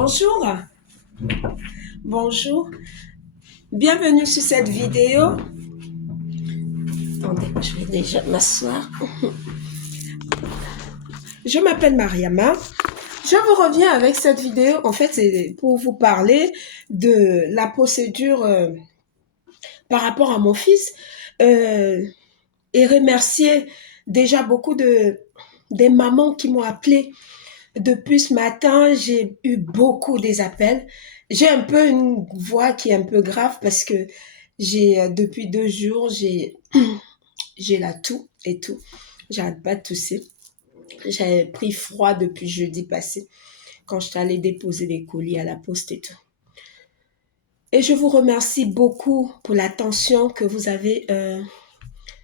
Bonjour, bonjour, bienvenue sur cette vidéo. Attendez, je vais déjà m'asseoir. Je m'appelle Mariama. Je vous reviens avec cette vidéo. En fait, c'est pour vous parler de la procédure par rapport à mon fils et remercier déjà beaucoup des mamans qui m'ont appelé. Depuis ce matin, j'ai eu beaucoup des appels. J'ai un peu une voix qui est un peu grave parce que depuis 2 jours, j'ai la toux et tout. J'arrête pas de tousser. J'avais pris froid depuis jeudi passé quand je suis allée déposer les colis à la poste et tout. Et je vous remercie beaucoup pour l'attention que vous avez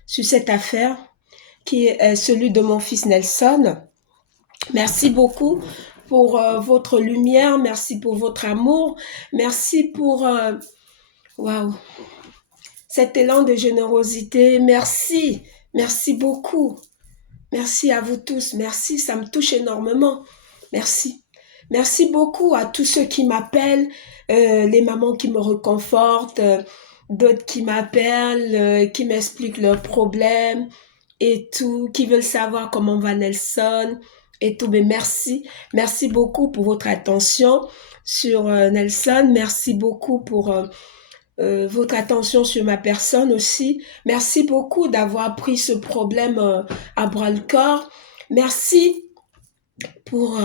sur cette affaire qui est celui de mon fils Nelson. Merci beaucoup pour votre lumière, merci pour votre amour, merci pour waouh, cet élan de générosité. Merci, merci beaucoup. Merci à vous tous. Merci, ça me touche énormément. Merci. Merci beaucoup à tous ceux qui m'appellent, les mamans qui me réconfortent, d'autres qui m'appellent, qui m'expliquent leurs problèmes et tout, qui veulent savoir comment va Nelson et tout. Mais merci, merci beaucoup pour votre attention sur Nelson. Merci beaucoup pour votre attention sur ma personne aussi. Merci beaucoup d'avoir pris ce problème à bras le corps. Merci pour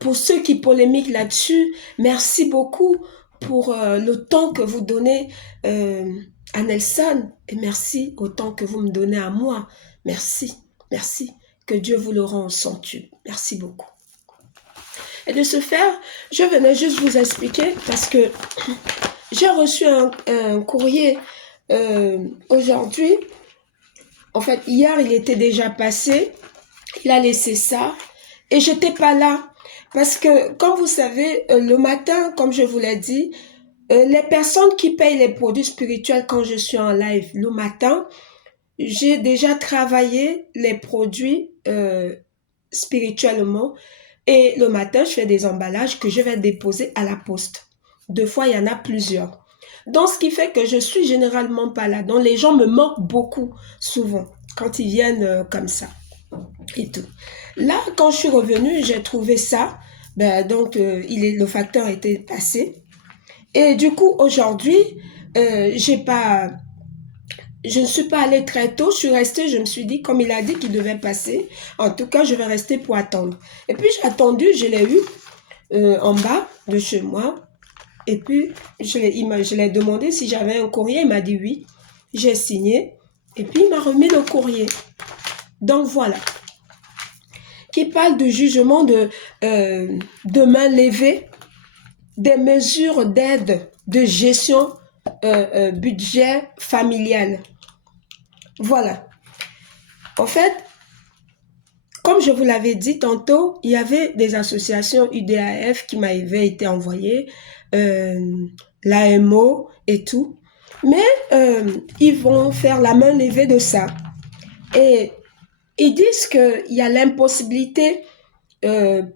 pour ceux qui polémiquent là-dessus. Merci beaucoup pour le temps que vous donnez à Nelson et merci au temps que vous me donnez à moi. Merci, merci. Que Dieu vous le rende centuple. Merci beaucoup. Et de ce faire, je venais juste vous expliquer parce que j'ai reçu un courrier aujourd'hui. En fait, hier, il était déjà passé. Il a laissé ça. Et je n'étais pas là. Parce que, comme vous savez, le matin, comme je vous l'ai dit, les personnes qui payent les produits spirituels quand je suis en live le matin, j'ai déjà travaillé les produits spirituellement. Et le matin, je fais des emballages que je vais déposer à la poste. 2 fois, il y en a plusieurs. Donc, ce qui fait que je suis généralement pas là. Donc, les gens me manquent beaucoup, souvent, quand ils viennent comme ça et tout. Là, quand je suis revenue, j'ai trouvé ça. Donc, le facteur était passé. Et du coup, aujourd'hui, je ne suis pas allée très tôt, je suis restée, je me suis dit, comme il a dit qu'il devait passer, en tout cas, je vais rester pour attendre. Et puis, j'ai attendu, je l'ai eu en bas de chez moi. Et puis, je l'ai demandé si j'avais un courrier, il m'a dit oui. J'ai signé, et puis il m'a remis le courrier. Donc, voilà. Qui parle de jugement de main levée, des mesures d'aide, de gestion budget familial. Voilà. En fait, comme je vous l'avais dit tantôt, il y avait des associations UDAF qui m'avaient été envoyées, l'AMO et tout. Mais ils vont faire la main levée de ça. Et ils disent qu'il y a l'impossibilité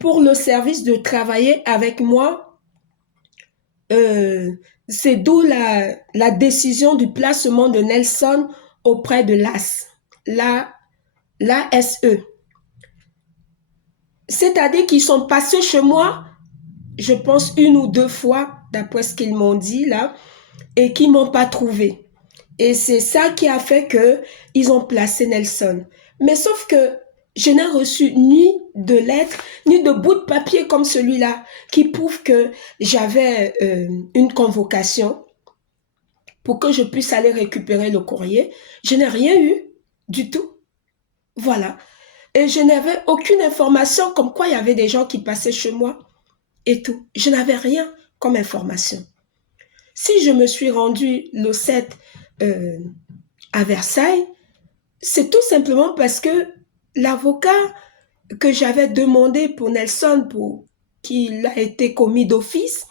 pour le service de travailler avec moi. C'est d'où la décision du placement de Nelson auprès de l'ASE. C'est-à-dire qu'ils sont passés chez moi, je pense 1 ou 2 fois, d'après ce qu'ils m'ont dit là, et qu'ils ne m'ont pas trouvé. Et c'est ça qui a fait qu'ils ont placé Nelson. Mais sauf que je n'ai reçu ni de lettre, ni de bout de papier comme celui-là, qui prouve que j'avais une convocation pour que je puisse aller récupérer le courrier. Je n'ai rien eu du tout. Voilà. Et je n'avais aucune information comme quoi il y avait des gens qui passaient chez moi et tout. Je n'avais rien comme information. Si je me suis rendue le 7 à Versailles, c'est tout simplement parce que l'avocat que j'avais demandé pour Nelson, pour qu'il a été commis d'office,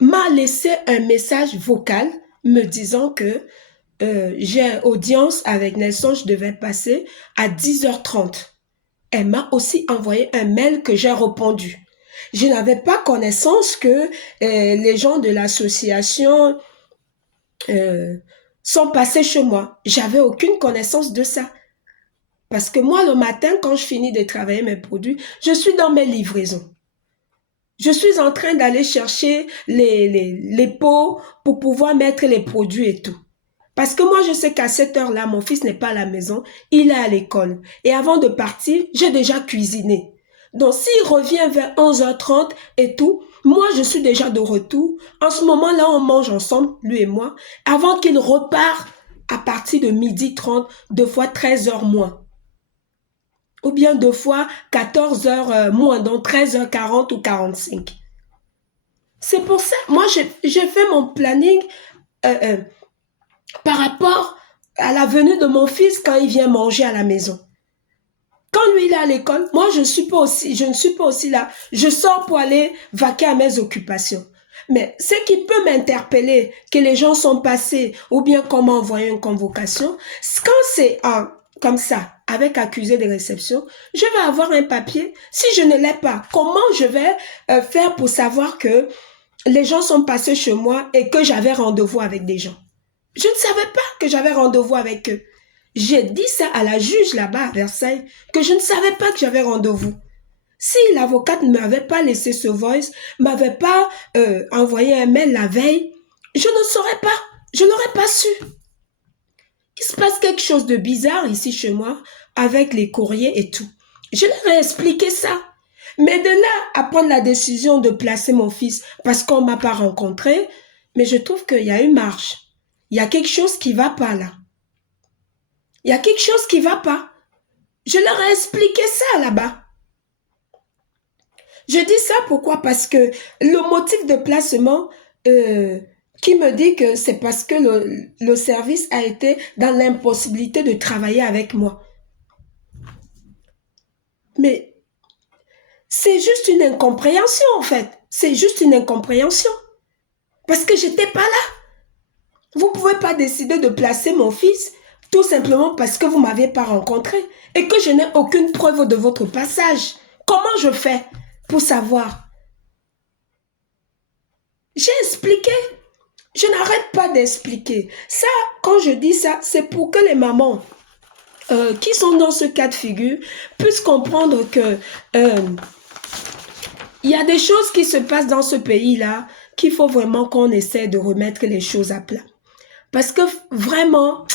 m'a laissé un message vocal me disant que j'ai audience avec Nelson, je devais passer à 10h30. elle m'a aussi envoyé un mail que j'ai répondu. Je n'avais pas connaissance que les gens de l'association euh, sont passés chez moi. J'avais aucune connaissance de ça. Parce que moi, le matin, quand je finis de travailler mes produits, je suis dans mes livraisons. Je suis en train d'aller chercher les pots pour pouvoir mettre les produits et tout. Parce que moi, je sais qu'à cette heure-là, mon fils n'est pas à la maison, il est à l'école. Et avant de partir, j'ai déjà cuisiné. Donc, s'il revient vers 11h30 et tout, moi, je suis déjà de retour. En ce moment-là, on mange ensemble, lui et moi, avant qu'il repart à partir de 12h30, deux fois 13h moins. Ou bien deux fois 14h moins, donc 13h40 ou 45. C'est pour ça, moi, j'ai fait mon planning euh, euh, par rapport à la venue de mon fils quand il vient manger à la maison. Quand lui, il est à l'école, moi, je ne suis pas aussi là. Je sors pour aller vaquer à mes occupations. Mais ce qui peut m'interpeller, que les gens sont passés, ou bien comment envoyer une convocation, quand c'est comme ça, avec accusé de réception, je vais avoir un papier. Si je ne l'ai pas, comment je vais faire pour savoir que les gens sont passés chez moi et que j'avais rendez-vous avec des gens? Je ne savais pas que j'avais rendez-vous avec eux. J'ai dit ça à la juge là-bas à Versailles, que je ne savais pas que j'avais rendez-vous. Si l'avocate ne m'avait pas laissé ce voice, m'avait pas envoyé un mail la veille, je ne saurais pas, je n'aurais pas su. Il se passe quelque chose de bizarre ici chez moi avec les courriers et tout. Je leur ai expliqué ça. Mais de là à prendre la décision de placer mon fils parce qu'on ne m'a pas rencontré, mais je trouve qu'il y a une marche. Il y a quelque chose qui ne va pas là. Il y a quelque chose qui ne va pas. Je leur ai expliqué ça là-bas. Je dis ça pourquoi? Parce que le motif de placement qui me dit que c'est parce que le service a été dans l'impossibilité de travailler avec moi. Mais c'est juste une incompréhension en fait. C'est juste une incompréhension. Parce que j'étais pas là. Vous ne pouvez pas décider de placer mon fils tout simplement parce que vous ne m'avez pas rencontré et que je n'ai aucune preuve de votre passage. Comment je fais pour savoir? J'ai expliqué. Je n'arrête pas d'expliquer. Ça, quand je dis ça, c'est pour que les mamans qui sont dans ce cas de figure puissent comprendre que il y a des choses qui se passent dans ce pays-là qu'il faut vraiment qu'on essaie de remettre les choses à plat. Parce que vraiment,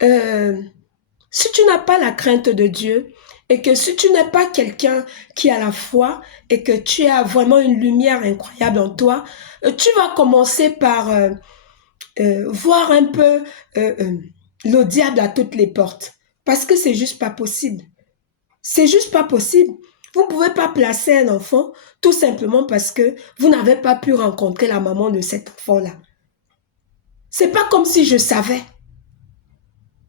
si tu n'as pas la crainte de Dieu et que si tu n'es pas quelqu'un qui a la foi et que tu as vraiment une lumière incroyable en toi, tu vas commencer par voir un peu le diable à toutes les portes. Parce que c'est juste pas possible. C'est juste pas possible. Vous ne pouvez pas placer un enfant tout simplement parce que vous n'avez pas pu rencontrer la maman de cet enfant-là. C'est pas comme si je savais.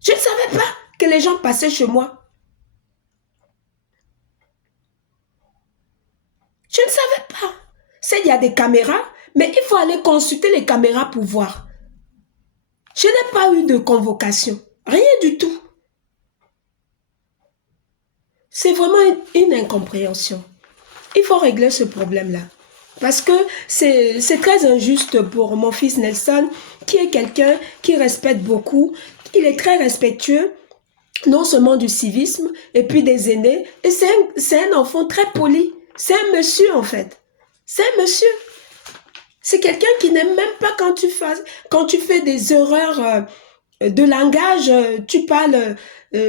Je ne savais pas que les gens passaient chez moi. Je ne savais pas. C'est il y a des caméras, mais il faut aller consulter les caméras pour voir. Je n'ai pas eu de convocation. Rien du tout. C'est vraiment une incompréhension. Il faut régler ce problème-là. Parce que c'est très injuste pour mon fils Nelson, qui est quelqu'un qui respecte beaucoup. Il est très respectueux, non seulement du civisme, et puis des aînés. Et c'est un enfant très poli. C'est un monsieur, en fait. C'est un monsieur. C'est quelqu'un qui n'aime même pas quand tu fais des erreurs de langage, tu parles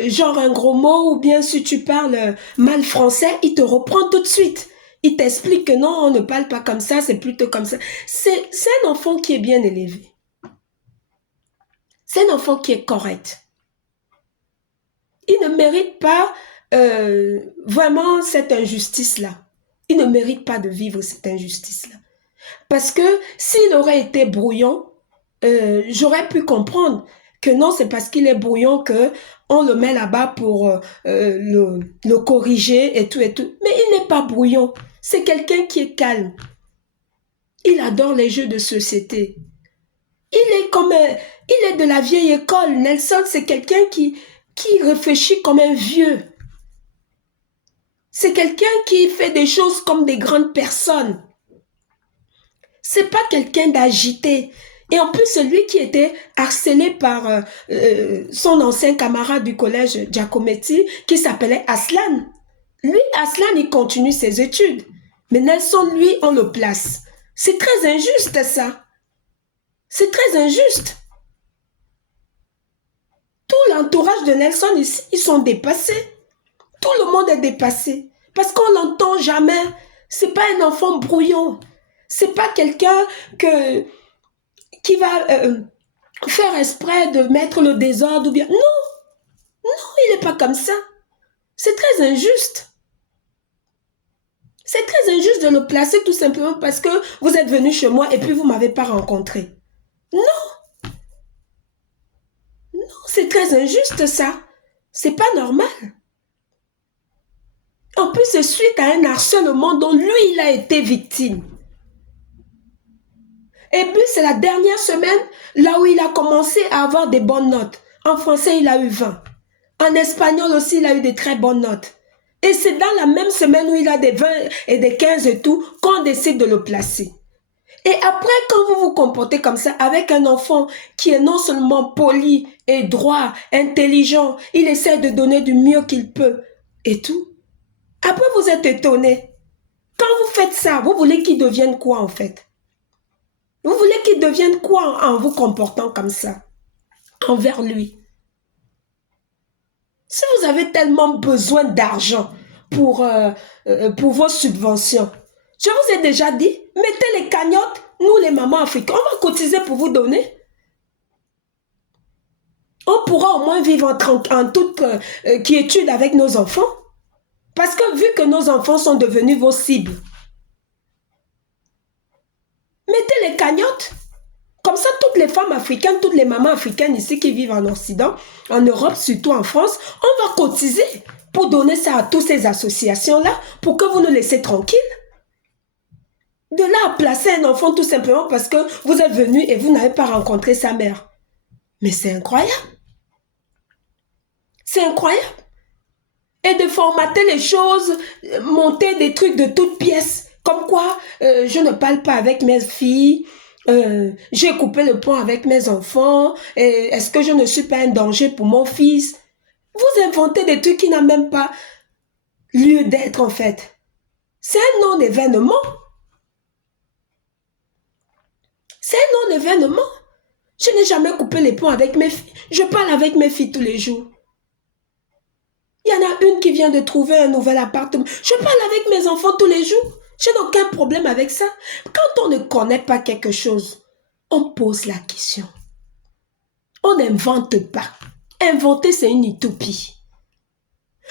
genre un gros mot, ou bien si tu parles mal français, il te reprend tout de suite. Il t'explique que non, on ne parle pas comme ça, c'est plutôt comme ça. C'est un enfant qui est bien élevé. C'est un enfant qui est correct. Il ne mérite pas vraiment cette injustice-là. Il ne mérite pas de vivre cette injustice-là. Parce que s'il aurait été brouillon, j'aurais pu comprendre que non, c'est parce qu'il est brouillon que on le met là-bas pour le corriger et tout et tout. Mais il n'est pas brouillon. C'est quelqu'un qui est calme. Il adore les jeux de société. Il est de la vieille école. Nelson, c'est quelqu'un qui réfléchit comme un vieux. C'est quelqu'un qui fait des choses comme des grandes personnes. C'est pas quelqu'un d'agité. Et en plus, celui qui était harcelé par son ancien camarade du collège Giacometti, qui s'appelait Aslan. Lui, Aslan, il continue ses études. Mais Nelson, lui, on le place. C'est très injuste, ça. C'est très injuste. Tout l'entourage de Nelson ici, ils sont dépassés. Tout le monde est dépassé. Parce qu'on l'entend jamais. C'est pas un enfant brouillon. C'est pas quelqu'un qui va faire exprès de mettre le désordre ou bien. Non, non, il n'est pas comme ça. C'est très injuste. C'est très injuste de le placer tout simplement parce que vous êtes venu chez moi et puis vous ne m'avez pas rencontré. Non, non, c'est très injuste ça. C'est pas normal. En plus, c'est suite à un harcèlement dont lui, il a été victime. Et puis, c'est la dernière semaine, là où il a commencé à avoir des bonnes notes. En français, il a eu 20. En espagnol aussi, il a eu des très bonnes notes. Et c'est dans la même semaine où il a des 20 et des 15 et tout, qu'on décide de le placer. Et après, quand vous vous comportez comme ça avec un enfant qui est non seulement poli et droit, intelligent, il essaie de donner du mieux qu'il peut et tout. Après, vous êtes étonné. Quand vous faites ça, vous voulez qu'il devienne quoi en fait? Vous voulez qu'il devienne quoi en vous comportant comme ça envers lui? Si vous avez tellement besoin d'argent pour vos subventions, je vous ai déjà dit, mettez les cagnottes, nous les mamans africaines, on va cotiser pour vous donner. On pourra au moins vivre en toute quiétude avec nos enfants. Parce que vu que nos enfants sont devenus vos cibles, mettez les cagnottes. Comme ça, toutes les femmes africaines, toutes les mamans africaines ici qui vivent en Occident, en Europe, surtout en France, on va cotiser pour donner ça à toutes ces associations-là pour que vous nous laissez tranquilles. De là à placer un enfant tout simplement parce que vous êtes venu et vous n'avez pas rencontré sa mère. Mais c'est incroyable. C'est incroyable. Et de formater les choses, monter des trucs de toutes pièces. Comme quoi, je ne parle pas avec mes filles, j'ai coupé le pont avec mes enfants, est-ce que je ne suis pas un danger pour mon fils? Vous inventez des trucs qui n'ont même pas lieu d'être en fait. C'est un non-événement. C'est un non-événement. Je n'ai jamais coupé les ponts avec mes filles. Je parle avec mes filles tous les jours. Il y en a une qui vient de trouver un nouvel appartement. Je parle avec mes enfants tous les jours. Je n'ai aucun problème avec ça. Quand on ne connaît pas quelque chose, on pose la question. On n'invente pas. Inventer, c'est une utopie.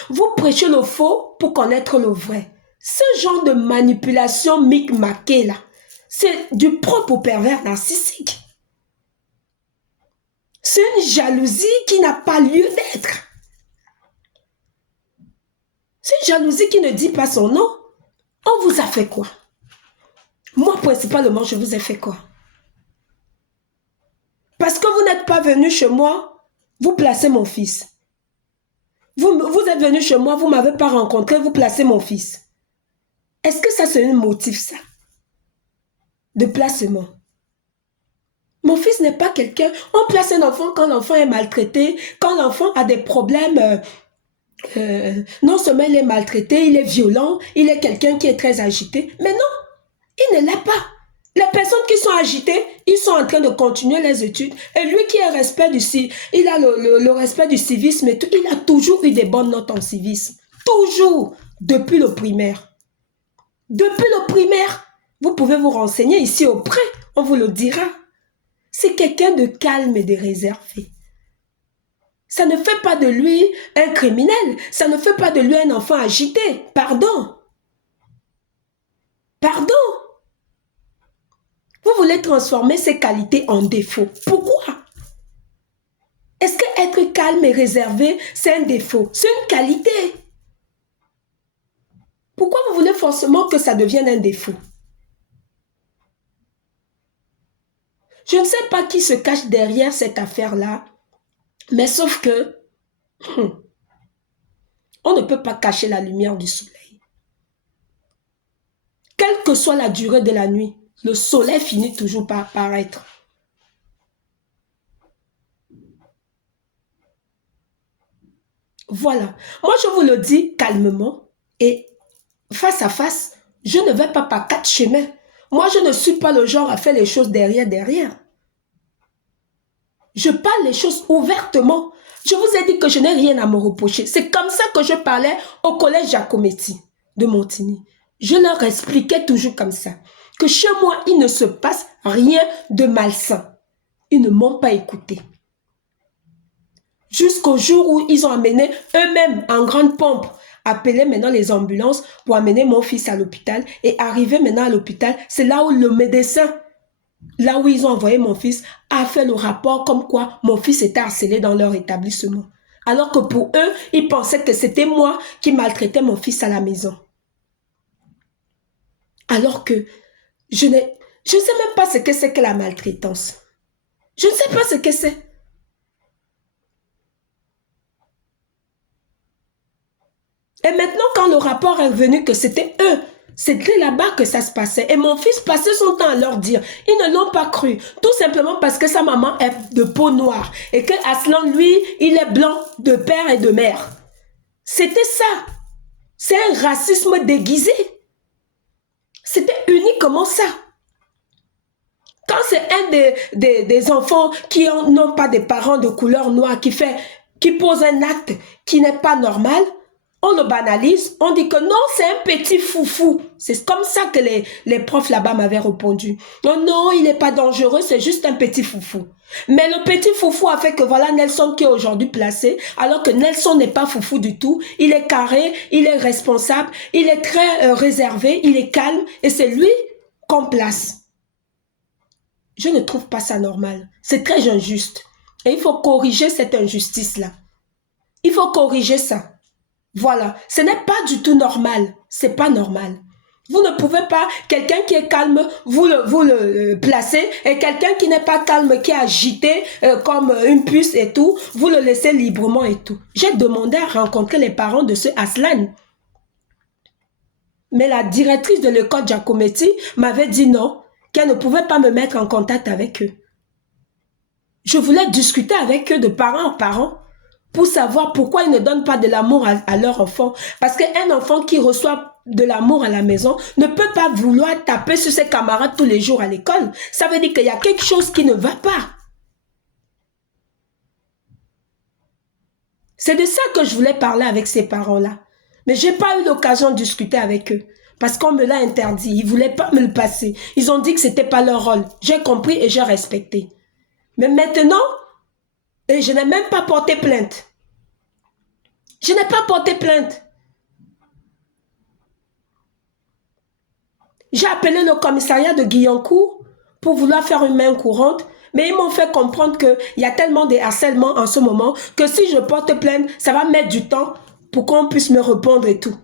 Vous prêchez le faux pour connaître le vrai. Ce genre de manipulation micmaquée là, c'est du propre au pervers narcissique. C'est une jalousie qui n'a pas lieu d'être. C'est une jalousie qui ne dit pas son nom. On vous a fait quoi? Moi, principalement, je vous ai fait quoi? Parce que vous n'êtes pas venu chez moi, vous placez mon fils. Vous êtes venu chez moi, vous ne m'avez pas rencontré, vous placez mon fils. Est-ce que ça, c'est un motif, ça? De placement. Mon fils n'est pas quelqu'un... On place un enfant quand l'enfant est maltraité, quand l'enfant a des problèmes... non seulement il est maltraité, il est violent, il est quelqu'un qui est très agité. Mais non, il ne l'est pas. Les personnes qui sont agitées, ils sont en train de continuer les études. Et lui qui a il a le respect du civisme et tout, il a toujours eu des bonnes notes en civisme. Toujours, depuis le primaire. Depuis le primaire, vous pouvez vous renseigner ici auprès, on vous le dira. C'est quelqu'un de calme et de réservé. Ça ne fait pas de lui un criminel, ça ne fait pas de lui un enfant agité. Pardon. Pardon. Vous voulez transformer ses qualités en défaut. Pourquoi? Est-ce que être calme et réservé, c'est un défaut? C'est une qualité. Pourquoi vous voulez forcément que ça devienne un défaut? Je ne sais pas qui se cache derrière cette affaire-là, mais sauf que on ne peut pas cacher la lumière du soleil. quelle que soit la durée de la nuit, le soleil finit toujours par apparaître. Voilà. Moi, je vous le dis calmement et face à face, je ne vais pas par 4 chemins. Moi, je ne suis pas le genre à faire les choses derrière. Je parle les choses ouvertement. Je vous ai dit que je n'ai rien à me reprocher. C'est comme ça que je parlais au collège Giacometti de Montigny. Je leur expliquais toujours comme ça, que chez moi, il ne se passe rien de malsain. Ils ne m'ont pas écouté. Jusqu'au jour où ils ont amené eux-mêmes en grande pompe, appelé maintenant les ambulances pour amener mon fils à l'hôpital. Et arrivé maintenant à l'hôpital, c'est là où le médecin, là où ils ont envoyé mon fils, a fait le rapport comme quoi mon fils était harcelé dans leur établissement. Alors que pour eux, ils pensaient que c'était moi qui maltraitais mon fils à la maison. Alors que je ne sais même pas ce que c'est que la maltraitance. Je ne sais pas ce que c'est. Et maintenant, quand le rapport est venu que c'était eux, c'était là-bas que ça se passait. Et mon fils passait son temps à leur dire. Ils ne l'ont pas cru. Tout simplement parce que sa maman est de peau noire. Et que Aslan, lui, il est blanc de père et de mère. C'était ça. C'est un racisme déguisé. C'était uniquement ça. Quand c'est un des enfants qui n'ont pas des parents de couleur noire, qui pose un acte qui n'est pas normal, on le banalise, on dit que non, c'est un petit foufou. C'est comme ça que les profs là-bas m'avaient répondu. Non, non, il n'est pas dangereux, c'est juste un petit foufou. Mais le petit foufou a fait que voilà Nelson qui est aujourd'hui placé, alors que Nelson n'est pas foufou du tout. Il est carré, il est responsable, il est très réservé, il est calme et c'est lui qu'on place. Je ne trouve pas ça normal. C'est très injuste. Et il faut corriger cette injustice-là. Il faut corriger ça. Voilà, ce n'est pas du tout normal. C'est pas normal. Vous ne pouvez pas, quelqu'un qui est calme, vous le placez, et quelqu'un qui n'est pas calme, qui est agité comme une puce et tout, vous le laissez librement et tout. J'ai demandé à rencontrer les parents de ce Aslan. Mais la directrice de l'école Giacometti m'avait dit non, qu'elle ne pouvait pas me mettre en contact avec eux. Je voulais discuter avec eux de parent en parent, pour savoir pourquoi ils ne donnent pas de l'amour à leur enfant. Parce qu'un enfant qui reçoit de l'amour à la maison ne peut pas vouloir taper sur ses camarades tous les jours à l'école. Ça veut dire qu'il y a quelque chose qui ne va pas. C'est de ça que je voulais parler avec ces parents-là. Mais je n'ai pas eu l'occasion de discuter avec eux. Parce qu'on me l'a interdit. Ils ne voulaient pas me le passer. Ils ont dit que ce n'était pas leur rôle. J'ai compris et j'ai respecté. Mais maintenant, et je n'ai même pas porté plainte. Je n'ai pas porté plainte. J'ai appelé le commissariat de Guyancourt pour vouloir faire une main courante, mais ils m'ont fait comprendre qu'il y a tellement de harcèlement en ce moment que si je porte plainte, ça va mettre du temps pour qu'on puisse me répondre et tout.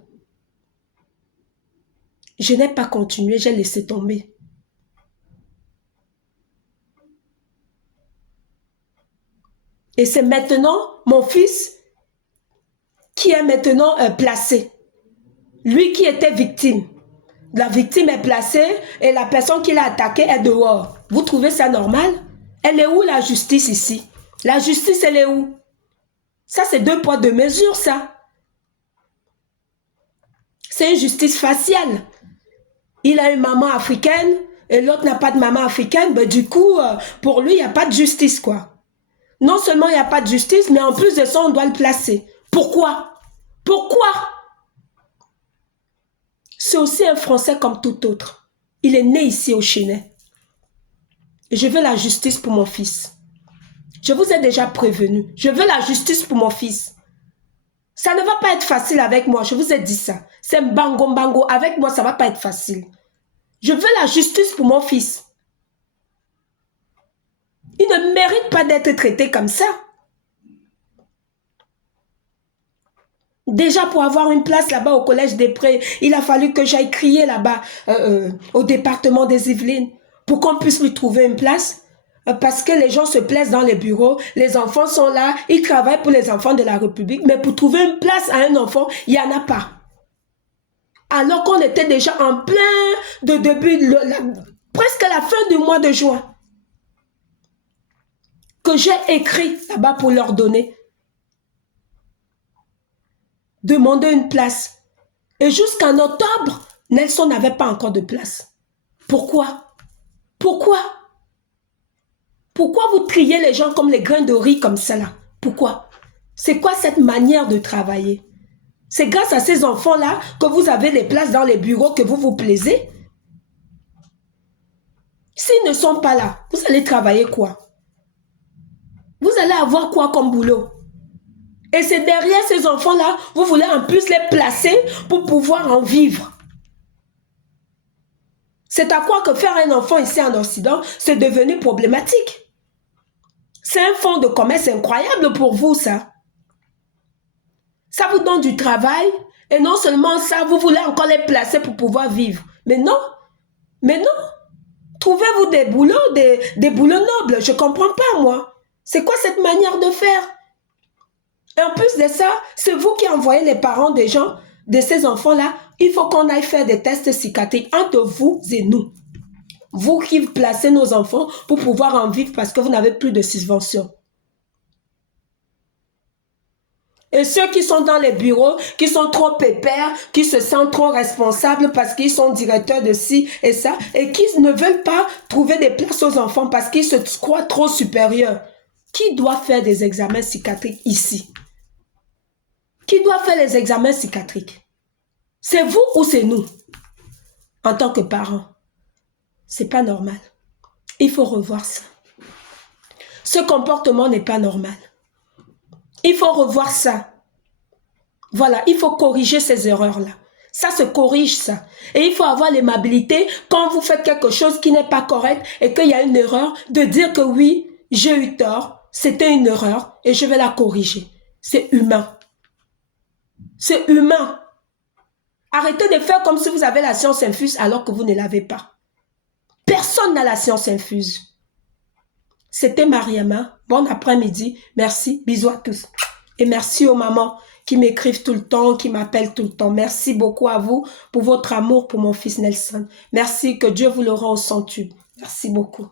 Je n'ai pas continué, j'ai laissé tomber. Et c'est maintenant mon fils qui est maintenant placé. Lui qui était victime. La victime est placée et la personne qui l'a attaqué est dehors. Vous trouvez ça normal? Elle est où la justice ici? La justice, elle est où? Ça, c'est 2 poids 2 mesures, ça. C'est une justice faciale. Il a une maman africaine et l'autre n'a pas de maman africaine. Ben, du coup, pour lui, il n'y a pas de justice, quoi. Non seulement il n'y a pas de justice, mais en plus de ça, on doit le placer. Pourquoi? Pourquoi? C'est aussi un Français comme tout autre. Il est né ici au Chénet. Et je veux la justice pour mon fils. Je vous ai déjà prévenu. Je veux la justice pour mon fils. Ça ne va pas être facile avec moi. Je vous ai dit ça. C'est bango. Avec moi, ça ne va pas être facile. Je veux la justice pour mon fils. Il ne mérite pas d'être traité comme ça. Déjà, pour avoir une place là-bas au Collège des Prés, il a fallu que j'aille crier là-bas au département des Yvelines pour qu'on puisse lui trouver une place. Parce que les gens se plaisent dans les bureaux, les enfants sont là, ils travaillent pour les enfants de la République, mais pour trouver une place à un enfant, il n'y en a pas. alors qu'on était déjà en plein de début, presque la fin du mois de juin, que j'ai écrit là-bas pour leur donner. Demander une place. Et jusqu'en octobre, Nelson n'avait pas encore de place. Pourquoi? Pourquoi? Pourquoi vous triez les gens comme les grains de riz comme ça là? Pourquoi? C'est quoi cette manière de travailler? C'est grâce à ces enfants-là que vous avez les places dans les bureaux que vous vous plaisez? S'ils ne sont pas là, vous allez travailler quoi? Vous allez avoir quoi comme boulot? Et c'est derrière ces enfants-là, vous voulez en plus les placer pour pouvoir en vivre. C'est à quoi que faire un enfant ici en Occident, c'est devenu problématique. C'est un fonds de commerce incroyable pour vous, ça. Ça vous donne du travail, et non seulement ça, vous voulez encore les placer pour pouvoir vivre. Mais non, trouvez-vous des boulots, des boulots nobles, je ne comprends pas, moi. C'est quoi cette manière de faire? Et en plus de ça, c'est vous qui envoyez les parents des gens, de ces enfants-là. Il faut qu'on aille faire des tests psychiatriques entre vous et nous. Vous qui placez nos enfants pour pouvoir en vivre parce que vous n'avez plus de subvention. Et ceux qui sont dans les bureaux, qui sont trop pépères, qui se sentent trop responsables parce qu'ils sont directeurs de ci et ça, et qui ne veulent pas trouver des places aux enfants parce qu'ils se croient trop supérieurs. Qui doit faire des examens psychiatriques ici? Qui doit faire les examens psychiatriques? C'est vous ou c'est nous? En tant que parents. C'est pas normal. Il faut revoir ça. Ce comportement n'est pas normal. Il faut revoir ça. Voilà, il faut corriger ces erreurs-là. Ça se corrige, ça. Et il faut avoir l'aimabilité, quand vous faites quelque chose qui n'est pas correct et qu'il y a une erreur, de dire que oui, j'ai eu tort, c'était une erreur et je vais la corriger. C'est humain. C'est humain. Arrêtez de faire comme si vous avez la science infuse alors que vous ne l'avez pas. Personne n'a la science infuse. C'était Mariama. Bon après-midi. Merci. Bisous à tous. Et merci aux mamans qui m'écrivent tout le temps, qui m'appellent tout le temps. Merci beaucoup à vous pour votre amour pour mon fils Nelson. Merci. Que Dieu vous le rende au centuple. Merci beaucoup.